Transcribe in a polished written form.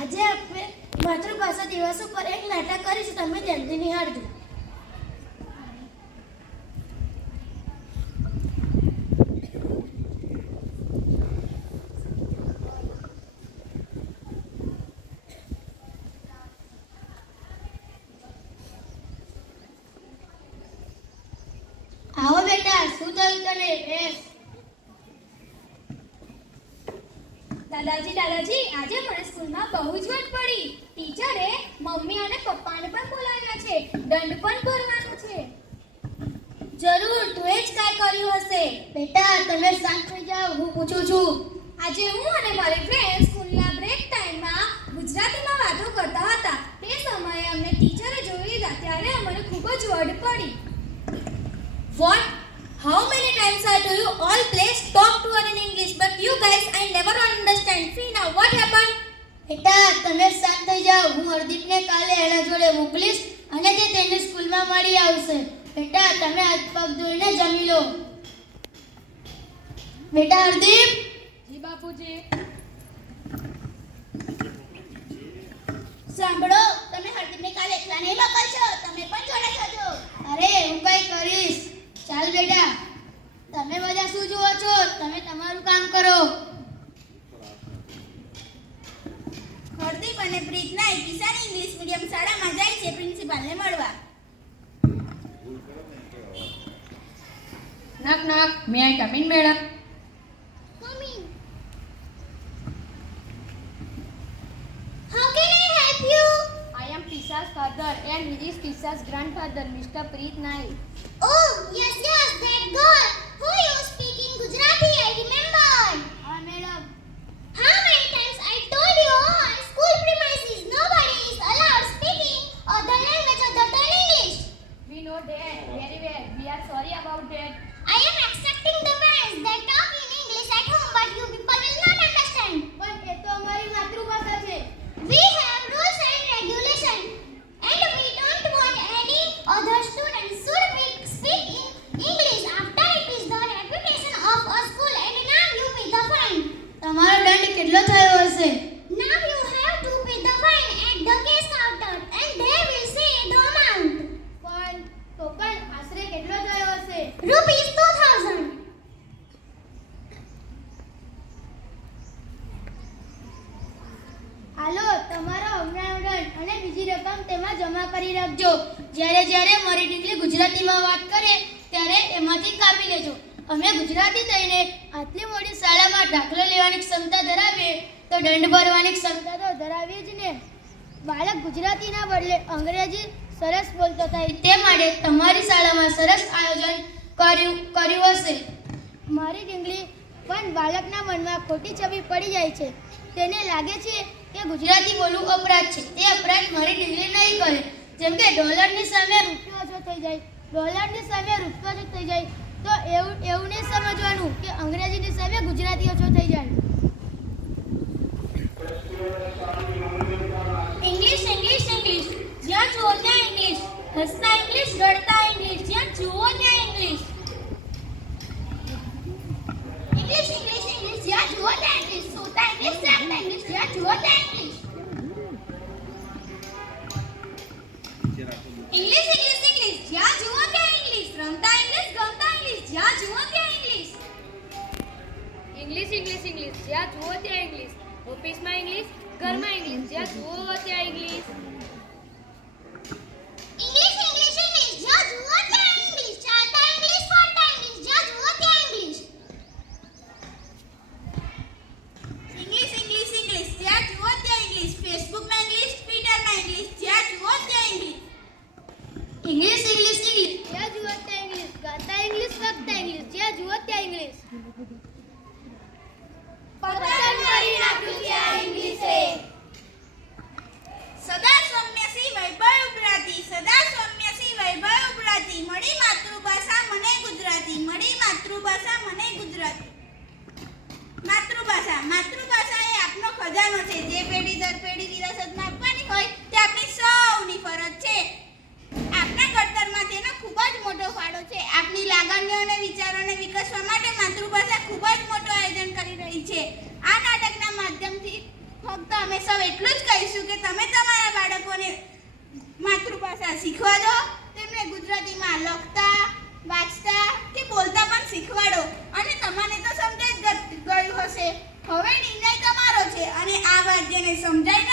આજે આપણે માતૃભાષા દિવસ ઉપર એક નાટક કરીશું, તમે ધ્યાનથી નિહાળજો. આવો બેટા, શું થયું તને? બેસ. દાદાજી આજે મને સ્કૂલમાં બહુ જ વટ પડી. ટીચરે મમ્મી અને પપ્પાને પણ બોલાવ્યા છે, દંડ પણ ભરવાનો છે. જરૂર તું એ જ કાંઈ કર્યું હશે. બેટા તમે શાંત થઈ જાઓ, હું પૂછું છું. આજે હું અને મારી ફ્રેન્ડ સ્કૂલના બ્રેક ટાઈમમાં ગુજરાતીમાં વાતો કરતા હતા. તે સમયે અમને ટીચરે જોઈ લીધા, ત્યારે અમને ખૂબ જ વટ પડી. What? How many times I do you all please talk to her in English, but you guys I never understand. See now what happened? બેટા તમે શાંત થઈ જાઓ. હું હરદીપને કાલે એના જોડે મોકલીશ અને તે તેની સ્કૂલમાં મળી આવશે. બેટા તમે હાથ પગ ધોઈને જમી લો. બેટા હરદીપ. જી બાપુજી. સાંભળો, તમે હરદીપને કાલે એકલા નહીં મોકલશો, તમે પણ જોડે જજો. અરે હું કઈ કરીશ. ચાલ બેટા, તમે બધા શું જુઓ છો? તમે તમારું કામ કરો. હરદીપ અને પ્રીતના ઈશાની ઇંગ્લિશ મીડિયમ શાળામાં જાય છે પ્રિન્સિપાલને મળવા. Knock knock. May I come in, madam? Come in. How can I help you? I am Tisha's father and he is Tisha's grandfather, Mr. Preet Naik. Oh, yes, that girl who you speak in Gujarati, I remembered. Madam. How many times I told you on school premises nobody is allowed speaking other language other than English. We know that very well. We are sorry about that. I am accepting the parents that talk in English at home, but you people will not understand. પણ એ તો અમારી માતૃભાષા છે. We have rules and regulations, and we don't want any other students should speak in English after it is the reputation of a school, and now you pay the fine. તમારો દંડ કેટલો થયો હશે? Now you have to pay the fine at the case counter, and they will say the amount. પણ આશરે કેટલો થયો હશે? Rupees 2000. હાલો, તમારો હમણાંનો દંડ અને બીજી રકમ તેમાં જમા કરી રાખજો. જ્યારે મારી ટીકલી ગુજરાતીમાં વાત કરે ત્યારે એમાંથી કાપી લેજો. અમે ગુજરાતી થઈને આટલી મોટી શાળામાં દાખલો લેવાની ક્ષમતા ધરાવીએ તો દંડ ભરવાની ક્ષમતા તો ધરાવીએ જ ને. બાળક ગુજરાતીના બદલે અંગ્રેજી સરસ બોલતો થાય તે માટે તમારી શાળામાં સરસ આયોજન કર્યું હશે. મારી ડીંગલી પણ બાળકના મનમાં ખોટી છબી પડી જાય છે. તેને લાગે છે કે ગુજરાતી બોલવું અપરાધ છે. તે અપરાધ મારી ડીંગલી નહીં કરે. જેમ કે ડોલરની સામે રૂપિયો ઓછો થઈ જાય, ડોલરની સામે રૂપિયો ઓછો થઈ જાય, તો એવું નહીં સમજવાનું કે અંગ્રેજીની સામે ગુજરાતી ઓછો થઈ જાય. ઇંગ્લિશ ઇંગ્લિશ ઇંગ્લિશ, જ્યાં જુઓ ત્યાં ઇંગ્લિશ. હસતા ઇંગ્લિશ, રડતા ઇંગ્લિશ, જ્યાં જુઓ ત્યાં ઇંગ્લિશ. ઇંગ્લિશ ઇંગ્લિશ ઇંગ્લિશ, જ્યાં જુઓ ત્યાં ઇંગ્લિશ. સૂતા ઇંગ્લિશ, જાગતા ઇંગ્લિશ, જ્યાં જુઓ ત્યાં ઇંગ્લિશ. ઇંગ્લિશ ઇંગ્લિશ ઇંગ્લિશ, જ્યાં જુઓ ત્યાં ઇંગ્લિશ. રમતા ઇંગ્લિશ, ગમતા ઇંગ્લિશ, જ્યાં જુઓ ત્યાં ઇંગ્લિશ. ઇંગ્લિશ ઇંગ્લિશ ઇંગ્લિશ, જ્યાં જુઓ ત્યાં ઇંગ્લિશ. ઓફિસમાં ઇંગ્લિશ, ઘરમાં ઇંગ્લિશ, જ્યાં જુઓ ત્યાં ઇંગ્લિશ. ઇંગ્લિશ ઇંગ્લિશ ઇંગ્લિશ, જ્યાં જુઓ ત્યાં ઇંગ્લિશ. ચાલતા ઇંગ્લિશ, ફરતા ઇંગ્લિશ, જ્યાં જુઓ ત્યાં ઇંગ્લિશ. ઇંગ્લિશ ઇંગ્લિશ ઇંગ્લિશ, જ્યાં જુઓ ત્યાં ઇંગ્લિશ. ફેસબુકમાં ઇંગ્લિશ, ટ્વિટરમાં ઇંગ્લિશ, જ્યાં જુઓ ત્યાં ઇંગ્લિશ. ઇંગ્લિશ ઇંગ્લિશ ઇંગ્લિશ, જ્યાં જુઓ ત્યાં ઇંગ્લિશ. ગાતા ઇંગ્લિશ, વગતા ઇંગ્લિશ, જ્યાં જુઓ ત્યાં ઇંગ્લિશ. પતન કરી નાખ્યું છે આ ઇંગ્લિશે. સદા સૌમ્ય સી વૈભવ ઉભરાતી, સદા સૌમ્ય સી વૈભવ ઉભરાતી. મળી માતૃભાષા મને ગુજરાતી, મળી માતૃભાષા મને ગુજરાતી. માતૃભાષા એ આપનો ખજાનો છે, જે પેઢી દર પેઢી વિરાસતમાં આપવાની હોય તે આપણી સૌની ફરજ છે. આપના ઘડતરમાં તેનો ખૂબ જ મોટો ફાળો છે. આપની લાગણીઓ અને વિચારોને વિકસવા માટે માતૃભાષા ખૂબ જ મોટો આયોજન કરી રહી છે. આ નાટકના માધ્યમથી ફક્ત અમે સૌ એટલું જ કહીશું કે તમે તમારા બાળકોને માતૃભાષા શીખવા દો, તેમને ગુજરાતીમાં લખતા, વાંચતા કે બોલતા પણ શીખવાડો. અને તમને તો સમજાઈ જ ગયું હશે. હવે નિર્ણય તમારો છે અને આ વાત જેને સમજાય